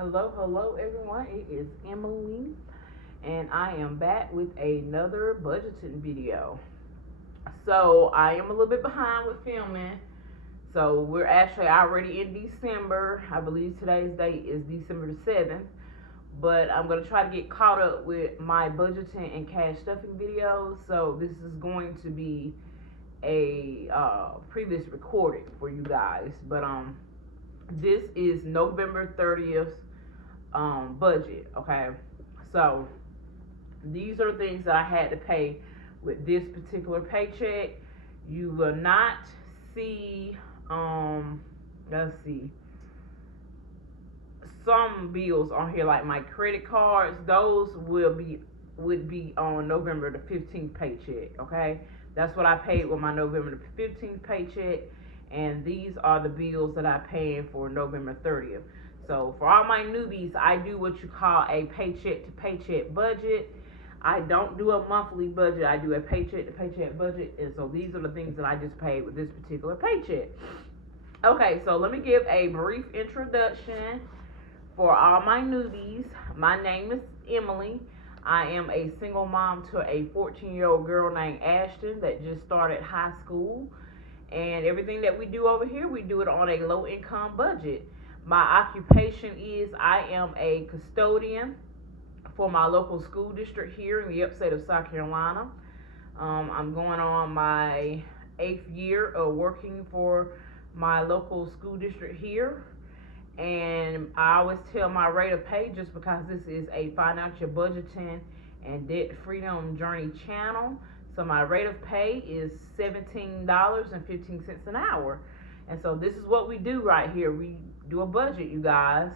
Hello everyone. It is Emily, and I am back with another budgeting video. So I am a little bit behind with filming. So we're actually already in December. I believe today's date is December the 7th. But I'm going to try to get caught up with my budgeting and cash stuffing videos. So this is going to be a previous recording for you guys. But this is November 30th budget. Okay, so these are the things that I had to pay with this particular paycheck. You will not see let's see, some bills on here like my credit cards. Those would be on November the 15th paycheck. Okay, that's what I paid with my November the 15th paycheck, and these are the bills that I paid for November 30th. So for all my newbies, I do what you call a paycheck to paycheck budget. I don't do a monthly budget. I do a paycheck to paycheck budget. And so these are the things that I just paid with this particular paycheck. Okay, so let me give a brief introduction for all my newbies. My name is Emily. I am a single mom to a 14-year-old girl named Ashton that just started high school. And everything that we do over here, we do it on a low-income budget. My occupation is I am a custodian for my local school district here in the upstate of South Carolina. I'm going on my 8th year of working for my local school district here. And I always tell my rate of pay, just because this is a financial budgeting and debt freedom journey channel. So my rate of pay is $17.15 an hour. And so this is what we do right here. We do a budget, you guys.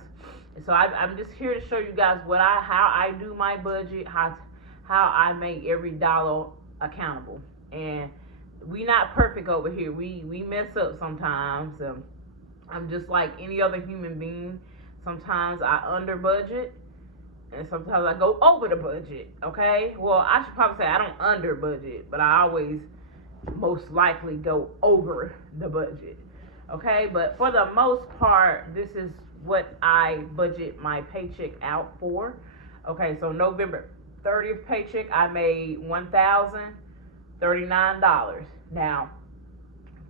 And so I'm just here to show you guys how I do my budget, how I make every dollar accountable. And we not perfect over here. We mess up sometimes. I'm just like any other human being. Sometimes I under budget, and sometimes I go over the budget. Okay, well, I should probably say I don't under budget, but I always most likely go over the budget. Okay, but for the most part, this is what I budget my paycheck out for. Okay, so November 30th paycheck, I made $1,039. Now,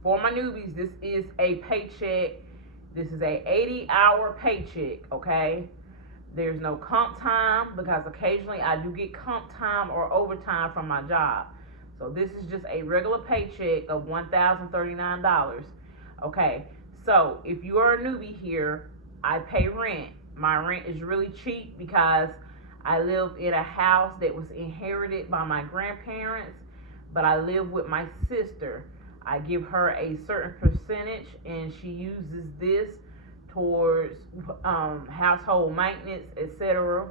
for my newbies, this is a paycheck. This is a 80-hour paycheck, okay? There's no comp time, because occasionally I do get comp time or overtime from my job. So this is just a regular paycheck of $1,039. Okay, so if you are a newbie here, I pay rent. My rent is really cheap because I live in a house that was inherited by my grandparents, but I live with my sister. I give her a certain percentage, and she uses this towards household maintenance, etc.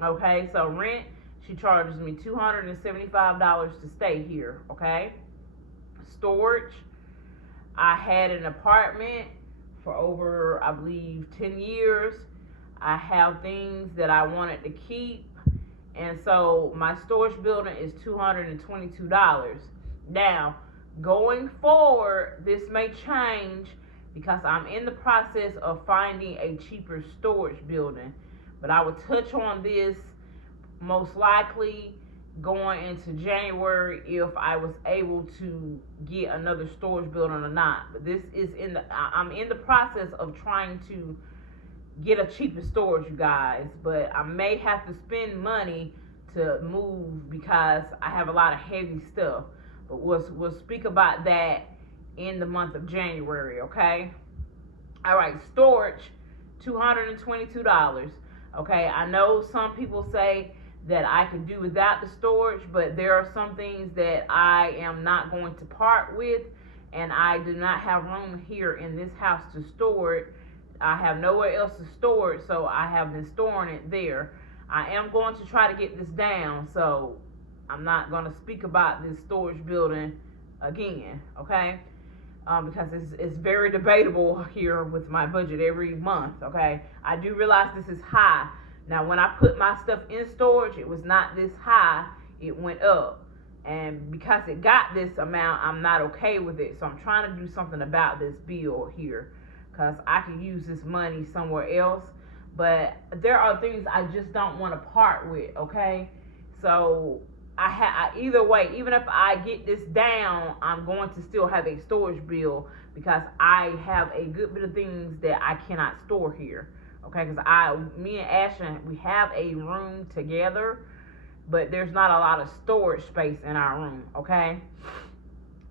Okay, so rent, she charges me $275 to stay here. Okay, storage, I had an apartment for over, I believe, 10 years. I have things that I wanted to keep, and so my storage building is $222. Now, going forward, this may change because I'm in the process of finding a cheaper storage building, but I will touch on this most likely going into January if I was able to get another storage building or not. But this is I'm in the process of trying to get a cheaper storage, you guys, but I may have to spend money to move because I have a lot of heavy stuff. But we'll speak about that in the month of January, okay? All right, storage, $222. Okay, I know some people say that I can do without the storage, but there are some things that I am not going to part with, and I do not have room here in this house to store it. I have nowhere else to store it, so I have been storing it there. I am going to try to get this down, so I'm not going to speak about this storage building again, okay? Because it's very debatable here with my budget every month, okay? I do realize this is high. Now, when I put my stuff in storage, it was not this high. It went up. And because it got this amount, I'm not okay with it. So I'm trying to do something about this bill here, because I could use this money somewhere else. but there are things I just don't want to part with, okay? So either way, even if I get this down, I'm going to still have a storage bill because I have a good bit of things that I cannot store here, okay? Because me and Ashton, we have a room together, but there's not a lot of storage space in our room, okay?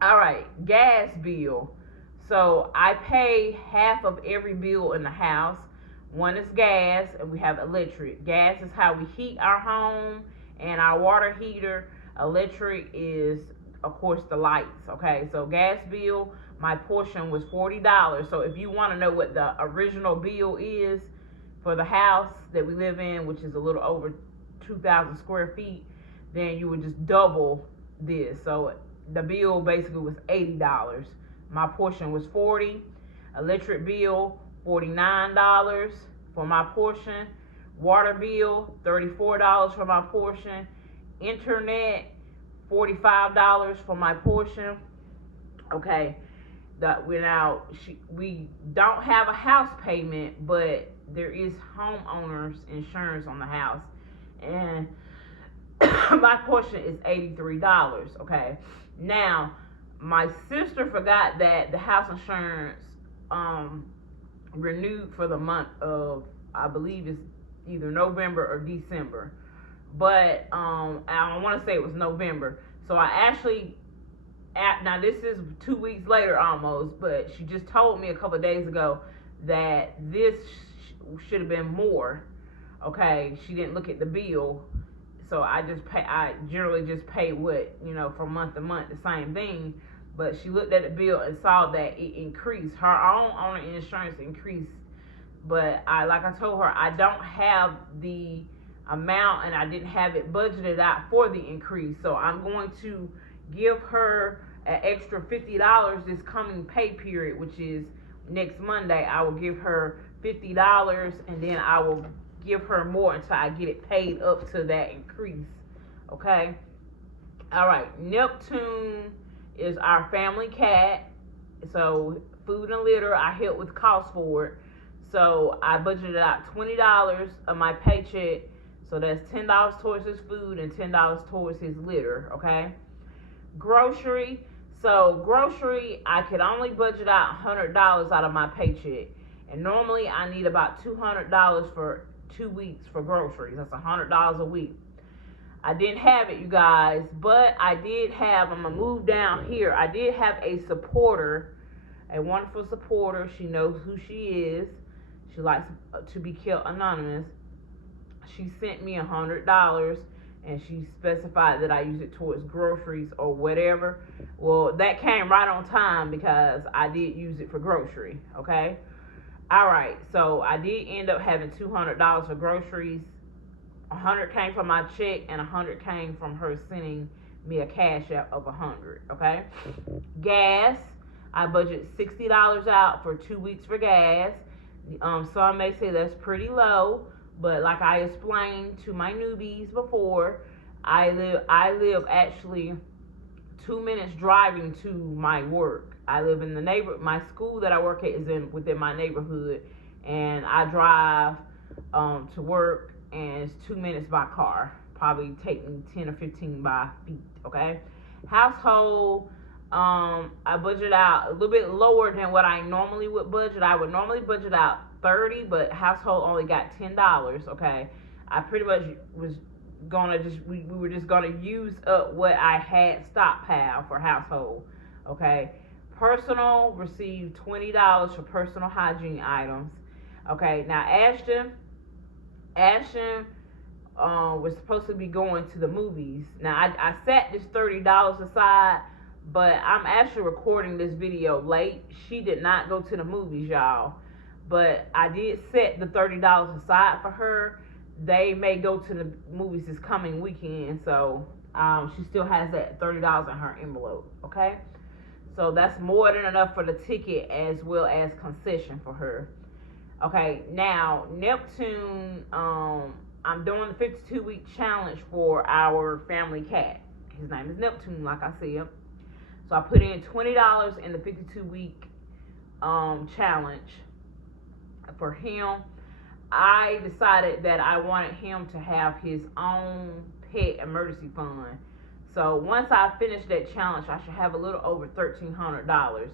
All right, gas bill. So I pay half of every bill in the house. One is gas, and we have electric. Gas is how we heat our home and our water heater. Electric is, of course, the lights, okay? So gas bill, my portion was $40. So if you want to know what the original bill is for the house that we live in, which is a little over 2,000 square feet, then you would just double this. So the bill basically was $80. My portion was $40. Electric bill, $49 for my portion. Water bill, $34 for my portion. Internet, $45 for my portion. Okay, we don't have a house payment, but there is homeowners insurance on the house, and my portion is $83. Okay, now my sister forgot that the house insurance renewed for the month of, I believe it's either November or December, but I want to say it was November. So I actually, now this is 2 weeks later almost, but she just told me a couple of days ago that this should have been more. Okay, she didn't look at the bill, so I generally just pay what, from month to month, the same thing. But she looked at the bill and saw that it increased. Her own owner insurance increased. But like I told her, I don't have the amount and I didn't have it budgeted out for the increase. So I'm going to give her an extra $50 this coming pay period, which is next Monday. I will give her $50 and then I will give her more until I get it paid up to that increase. Okay? All right. Neptune is our family cat. So food and litter, I help with cost for it. So I budgeted out $20 of my paycheck. So that's $10 towards his food and $10 towards his litter, okay? Grocery. So grocery, I could only budget out $100 out of my paycheck. And normally I need about $200 for 2 weeks for groceries. That's $100 a week. I didn't have it, you guys, but I did have, I'm going to move down here. I did have a supporter, a wonderful supporter. She knows who she is. She likes to be kept anonymous. She sent me $100 and she specified that I use it towards groceries or whatever. Well, that came right on time because I did use it for grocery, okay? All right, so I did end up having $200 for groceries. 100 came from my check and 100 came from her sending me a cash out of 100, okay? Gas, I budget $60 out for 2 weeks for gas. Some may say that's pretty low, but like I explained to my newbies before, I live actually 2 minutes driving to my work. I live in the my school that I work at is within my neighborhood, and I drive to work, and it's 2 minutes by car. Probably take me 10 or 15 by feet, okay? Household, I budget out a little bit lower than what I normally would budget. I would normally budget out $30, but household only got $10, okay? I pretty much was gonna we were just gonna use up what I had stockpiled for household, okay? Personal received $20 for personal hygiene items, okay? Now Ashton was supposed to be going to the movies. Now I set this $30 aside, but I'm actually recording this video late. She did not go to the movies, y'all, but I did set the $30 aside for her. They may go to the movies this coming weekend, so she still has that $30 in her envelope, okay? So that's more than enough for the ticket as well as concession for her. Okay, now Neptune, I'm doing the 52-week challenge for our family cat. His name is Neptune, like I said. So I put in $20 in the 52-week challenge for him. I decided that I wanted him to have his own pet emergency fund. So once I finish that challenge, I should have a little over $1,300.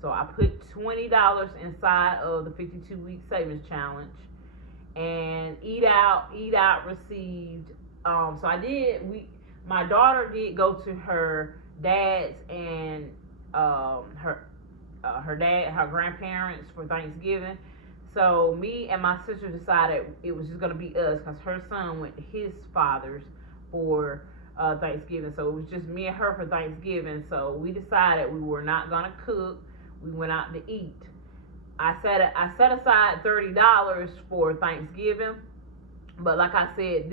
So I put $20 inside of the 52-week savings challenge, and Eat Out received. So I did. My daughter did go to her dad's and her grandparents for Thanksgiving. So me and my sister decided it was just gonna be us because her son went to his father's for Thanksgiving. So it was just me and her for Thanksgiving. So we decided we were not gonna cook. We went out to eat. I set aside $30 for Thanksgiving, but like I said,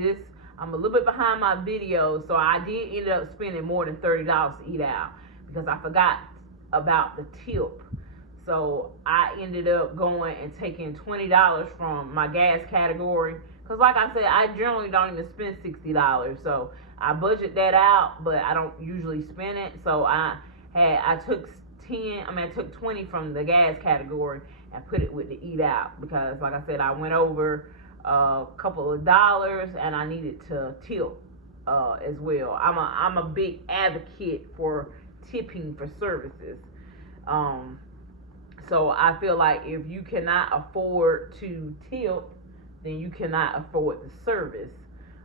I'm a little bit behind my videos, so I did end up spending more than $30 to eat out because I forgot about the tip. So I ended up going and taking $20 from my gas category because, like I said, I generally don't even spend $60. So I budget that out, but I don't usually spend it. So I took 20 from the gas category and put it with the eat out because, like I said, I went over a couple of dollars and I needed to tip as well. I'm a big advocate for tipping for services. So I feel like if you cannot afford to tip, then you cannot afford the service.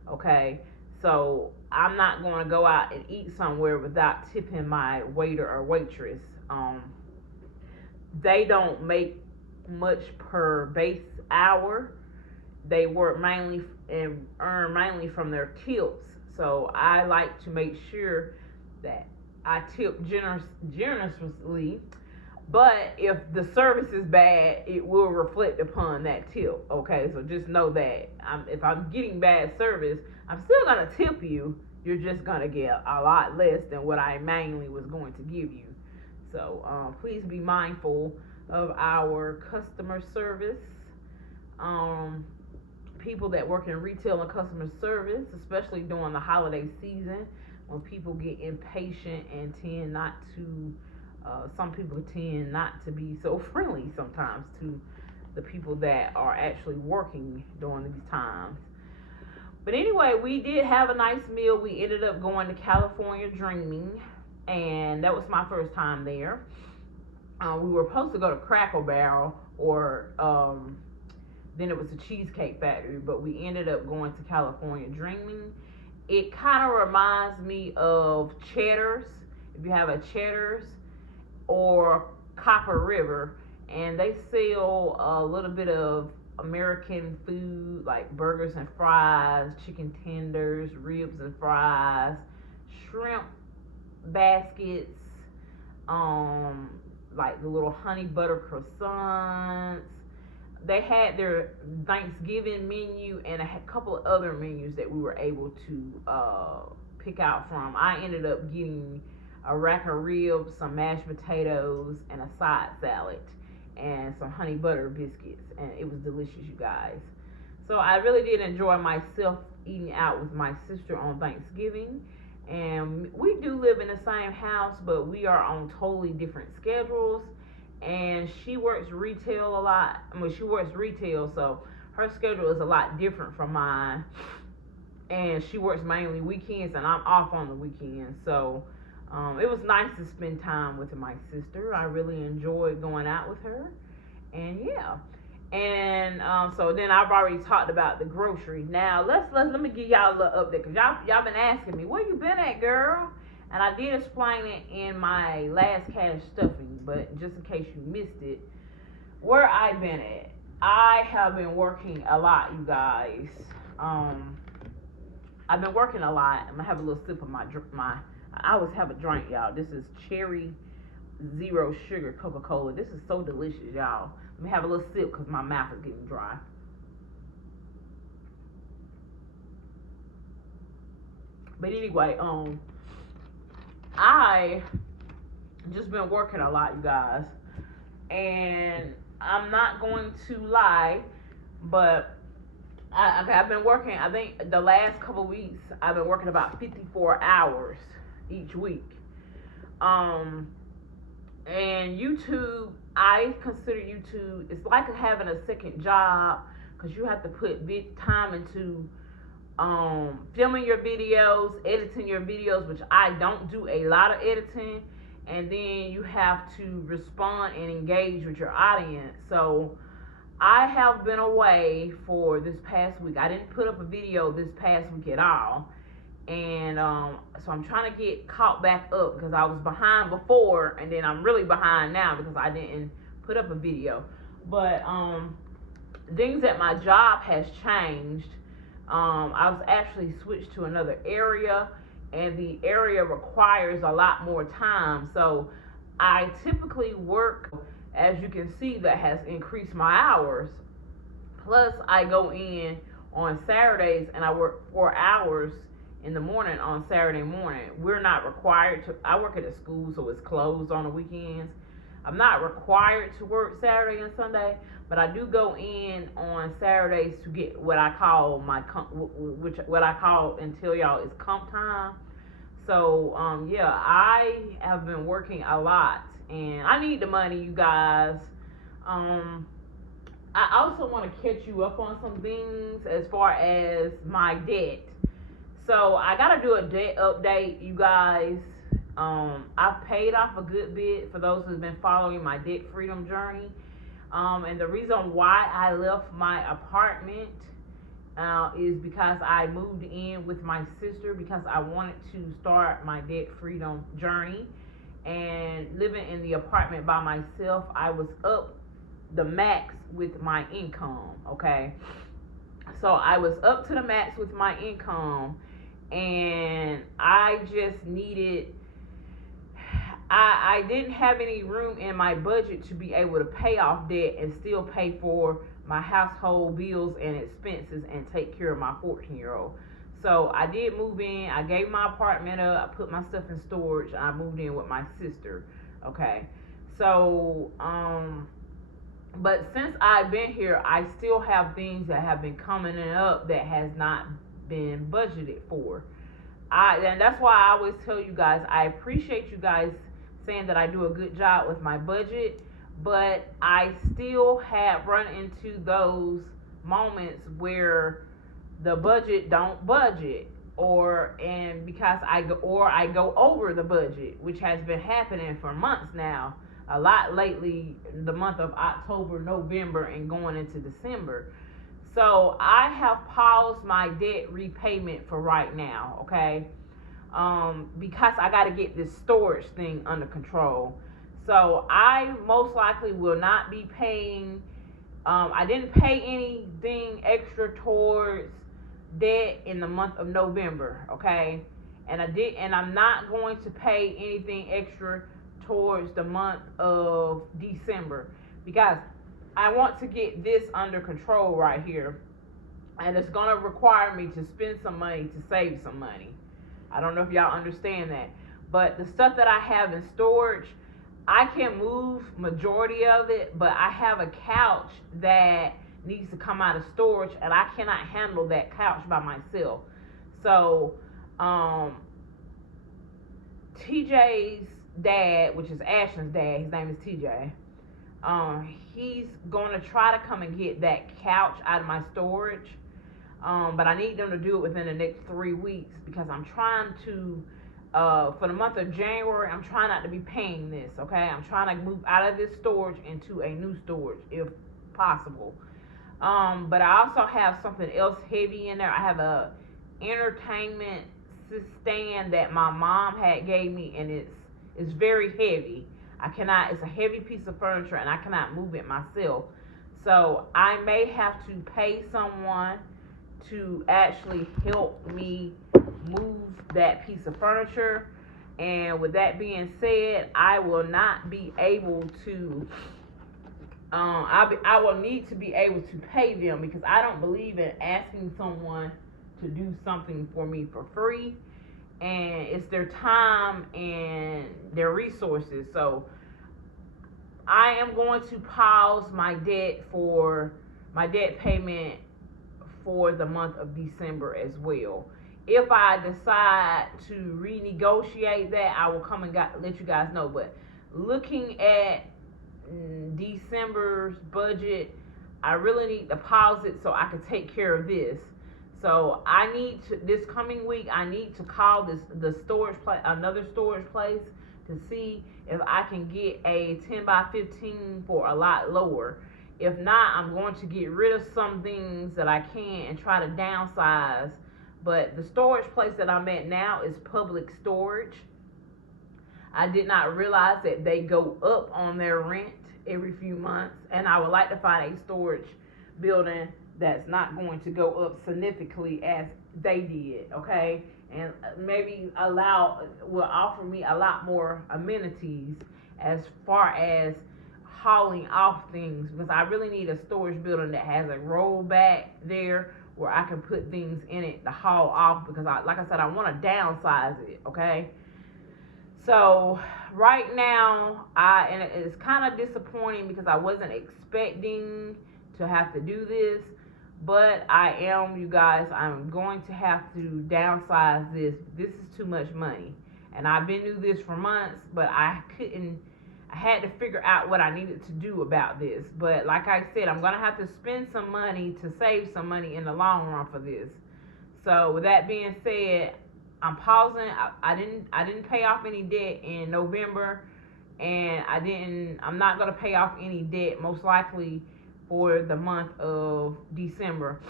Okay, so I'm not going to go out and eat somewhere without tipping my waiter or waitress. They don't make much per base hour. They work mainly and earn mainly from their tips. So I like to make sure that I tip generously. But if the service is bad, it will reflect upon that tip. Okay, so just know that if I'm getting bad service, I'm still gonna tip you. You're just gonna get a lot less than what I mainly was going to give you. So please be mindful of our customer service. People that work in retail and customer service, especially during the holiday season, when people get impatient and tend not to. Some people tend not to be so friendly sometimes to the people that are actually working during these times. But anyway, we did have a nice meal. We ended up going to California Dreaming, and that was my first time there. We were supposed to go to Cracker Barrel or then it was a Cheesecake Factory, but we ended up going to California Dreaming. It kind of reminds me of Cheddar's, if you have a Cheddar's, or Copper River, and they sell a little bit of American food like burgers and fries, chicken tenders, ribs and fries, shrimp baskets, like the little honey butter croissants. They had their Thanksgiving menu and a couple of other menus that we were able to pick out from. I ended up getting a rack of ribs, some mashed potatoes, and a side salad, and some honey butter biscuits, and it was delicious, you guys. So I really did enjoy myself eating out with my sister on Thanksgiving, and we do live in the same house, but we are on totally different schedules, and she works retail a lot. She works retail, so her schedule is a lot different from mine, and she works mainly weekends, and I'm off on the weekends, so it was nice to spend time with my sister. I really enjoyed going out with her, and yeah. And so then I've already talked about the groceries. Now let me give y'all a little update, because y'all been asking me, where you been at, girl? And I did explain it in my last cash stuffing, but just in case you missed it, where I been at, I have been working a lot, you guys. I've been working a lot. I'm gonna have a little sip of my. I always have a drink, y'all. This is cherry zero sugar Coca-Cola. This is so delicious, y'all. Let me have a little sip because my mouth is getting dry. But anyway, I just been working a lot, you guys. And I'm not going to lie, but I've been working, I think the last couple weeks, I've been working about 54 hours each week. And YouTube, I consider YouTube, it's like having a second job, because you have to put time into filming your videos, editing your videos, which I don't do a lot of editing, and then you have to respond and engage with your audience. So I have been away for this past week. I didn't put up a video this past week at all, and so I'm trying to get caught back up because I was behind before, and then I'm really behind now because I didn't put up a video. But things at my job has changed. I was actually switched to another area, and the area requires a lot more time. So I typically work, as you can see, that has increased my hours. Plus, I go in on Saturdays and I work 4 hours in the morning on Saturday morning. We're not required to. I work at a school, so it's closed on the weekends. I'm not required to work Saturday and Sunday, but I do go in on Saturdays to get what I call what I call and tell y'all is comp time. So yeah, I have been working a lot, and I need the money, you guys. I also want to catch you up on some things as far as my debt. So I gotta do a debt update, you guys. I've paid off a good bit for those who've been following my debt freedom journey. And the reason why I left my apartment is because I moved in with my sister because I wanted to start my debt freedom journey. And living in the apartment by myself, I was up the max with my income, okay? So I was up to the max with my income, and I just needed... I didn't have any room in my budget to be able to pay off debt and still pay for my household bills and expenses and take care of my 14-year-old. So I did move in. I gave my apartment up. I put my stuff in storage. I moved in with my sister. Okay. So, but since I've been here, I still have things that have been coming up that has not been budgeted for. And that's why I always tell you guys, I appreciate you guys saying that I do a good job with my budget, but I still have run into those moments where the budget don't budget, because I go over the budget, which has been happening for months now. A lot lately, the month of October, November, and going into December. So I have paused my debt repayment for right now, okay? Because I got to get this storage thing under control. So I most likely will not be paying. I didn't pay anything extra towards debt in the month of November, okay? And I'm not going to pay anything extra towards the month of December because I want to get this under control right here. And it's going to require me to spend some money to save some money. I don't know if y'all understand that. But the stuff that I have in storage, I can move majority of it, but I have a couch that needs to come out of storage, and I cannot handle that couch by myself. So, TJ's dad, which is Ashton's dad, his name is TJ, he's going to try to come and get that couch out of my storage. But I need them to do it within the next 3 weeks because I'm trying to, for the month of January, I'm trying not to be paying this, okay? I'm trying to move out of this storage into a new storage if possible. But I also have something else heavy in there. I have a entertainment stand that my mom had gave me, and it's very heavy. It's a heavy piece of furniture, and I cannot move it myself. So I may have to pay someone to actually help me move that piece of furniture. And with that being said, I will not be able to I will need to be able to pay them because I don't believe in asking someone to do something for me for free, and it's their time and their resources. So I am going to pause my debt payment for the month of December as well. If I decide to renegotiate that, I will come and let you guys know. But looking at December's budget, I really need to pause it so I can take care of this. So I need to, this coming week, I need to call the storage place, another storage place, to see if I can get a 10 by 15 for a lot lower. If not, I'm going to get rid of some things that I can and try to downsize. But the storage place that I'm at now is public storage. I did not realize that they go up on their rent every few months, and I would like to find a storage building that's not going to go up significantly as they did, okay? And maybe will offer me a lot more amenities as far as hauling off things, because I really need a storage building that has a rollback there where I can put things in it to haul off, because like I said, I want to downsize it, okay? So right now, and it's kind of disappointing because I wasn't expecting to have to do this, but I am, you guys, I'm going to have to downsize this. This is too much money. And I've been doing this for months, but I had to figure out what I needed to do about this. But like I said, I'm going to have to spend some money to save some money in the long run for this. So with that being said, I'm pausing. I didn't pay off any debt in November, and I'm not going to pay off any debt most likely for the month of December.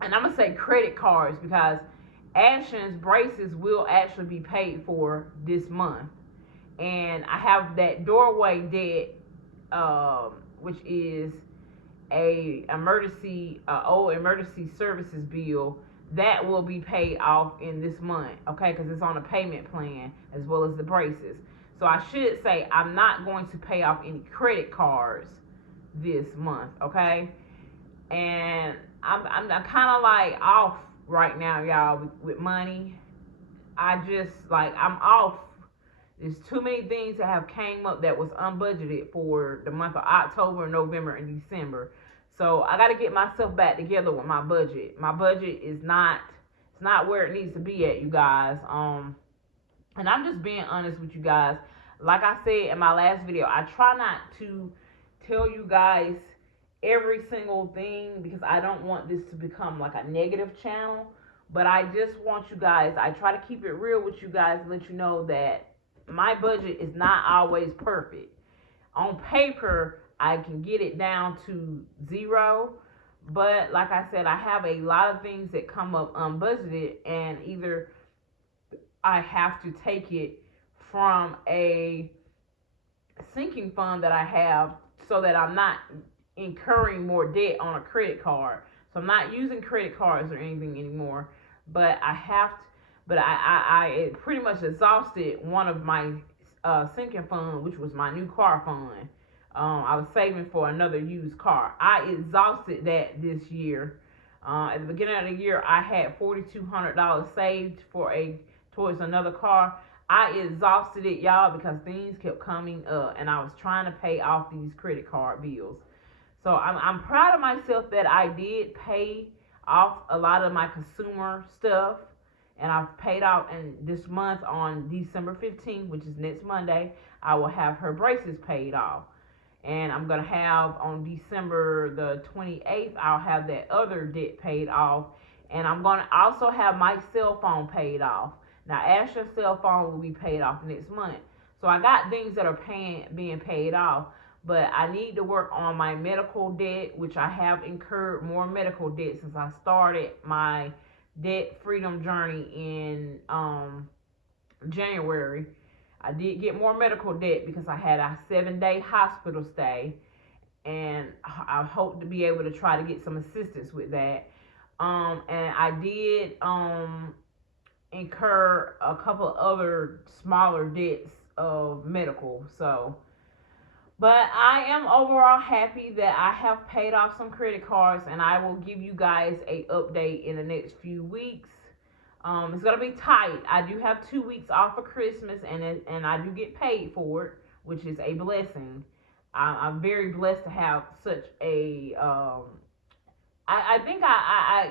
And I'm going to say credit cards, because Ashton's braces will actually be paid for this month. And I have that doorway debt, which is old emergency services bill, that will be paid off in this month, okay, because it's on a payment plan, as well as the braces. So I should say I'm not going to pay off any credit cards this month, okay? And I'm kind of like off right now, y'all, with money. I'm off. There's too many things that have came up that was unbudgeted for the month of October, November, and December. So I got to get myself back together with my budget. My budget is not where it needs to be at, you guys. And I'm just being honest with you guys. Like I said in my last video, I try not to tell you guys every single thing, because I don't want this to become like a negative channel. But I just want you guys, I try to keep it real with you guys and let you know that my budget is not always perfect. On paper, I can get it down to 0, but like I said, I have a lot of things that come up unbudgeted, and either I have to take it from a sinking fund that I have so that I'm not incurring more debt on a credit card. So I'm not using credit cards or anything anymore, but I pretty much exhausted one of my sinking fund, which was my new car fund. I was saving for another used car. I exhausted that this year. At the beginning of the year, I had $4,200 saved towards another car. I exhausted it, y'all, because things kept coming up, and I was trying to pay off these credit card bills. So I'm proud of myself that I did pay off a lot of my consumer stuff, and I've paid off. And this month, on December 15th, which is next Monday, I will have her braces paid off. And I'm going to have on December the 28th, I'll have that other debt paid off. And I'm going to also have my cell phone paid off. Now, Asher's cell phone will be paid off next month. So I got things that are being paid off. But I need to work on my medical debt, which I have incurred more medical debt since I started my debt freedom journey in January. I did get more medical debt because I had a 7-day hospital stay, and I hope to be able to try to get some assistance with that. And I did incur a couple other smaller debts of medical. But I am overall happy that I have paid off some credit cards, and I will give you guys an update in the next few weeks. It's going to be tight. I do have 2 weeks off for Christmas, and I do get paid for it, which is a blessing. I'm very blessed to have such a, I think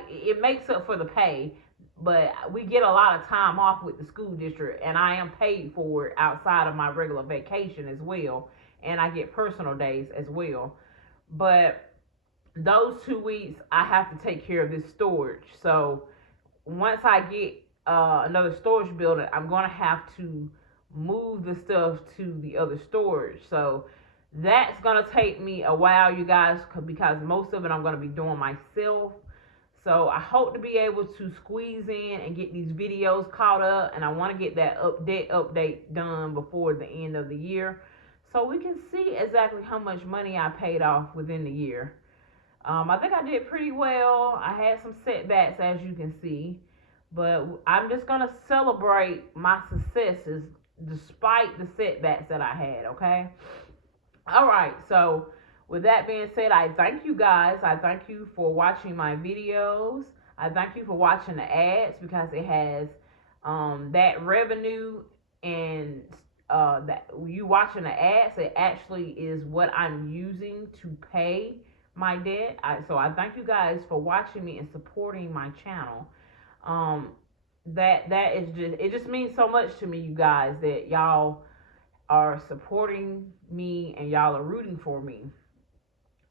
it makes up for the pay, but we get a lot of time off with the school district, and I am paid for it outside of my regular vacation as well, and I get personal days as well. But those 2 weeks I have to take care of this storage. So once I get another storage building, I'm gonna have to move the stuff to the other storage. So that's gonna take me a while, you guys, because most of it I'm gonna be doing myself. So I hope to be able to squeeze in and get these videos caught up, and I want to get that update done before the end of the year, so we can see exactly how much money I paid off within the year. I think I did pretty well. I had some setbacks, as you can see, but I'm just gonna celebrate my successes despite the setbacks that I had. Okay. All right. So with that being said, I thank you guys. I thank you for watching my videos. I thank you for watching the ads, because it has that revenue, and that you watching the ads, it actually is what I'm using to pay my debt. So I thank you guys for watching me and supporting my channel. That is just, it just means so much to me, you guys, that y'all are supporting me and y'all are rooting for me.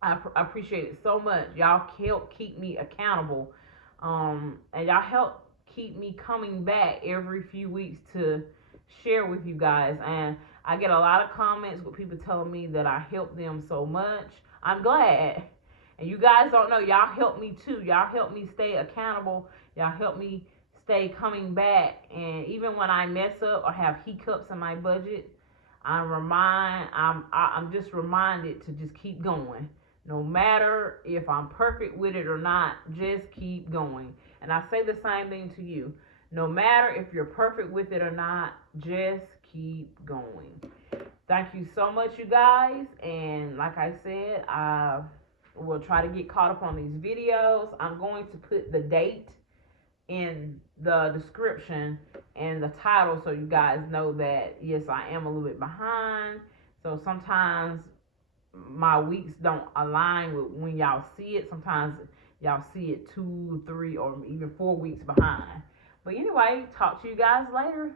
I appreciate it so much. Y'all help keep me accountable, and y'all help keep me coming back every few weeks to share with you guys. And I get a lot of comments with people telling me that I help them so much. I'm glad. And you guys don't know, y'all help me too. Y'all help me stay accountable. Y'all help me stay coming back. And even when I mess up or have hiccups in my budget, I'm just reminded to just keep going. No matter if I'm perfect with it or not, just keep going. And I say the same thing to you. No matter if you're perfect with it or not, just keep going. Thank you so much, you guys. And like I said, I will try to get caught up on these videos. I'm going to put the date in the description and the title, so you guys know that yes, I am a little bit behind. So sometimes my weeks don't align with when y'all see it. Sometimes y'all see it 2, 3, or even 4 weeks behind. But anyway, talk to you guys later.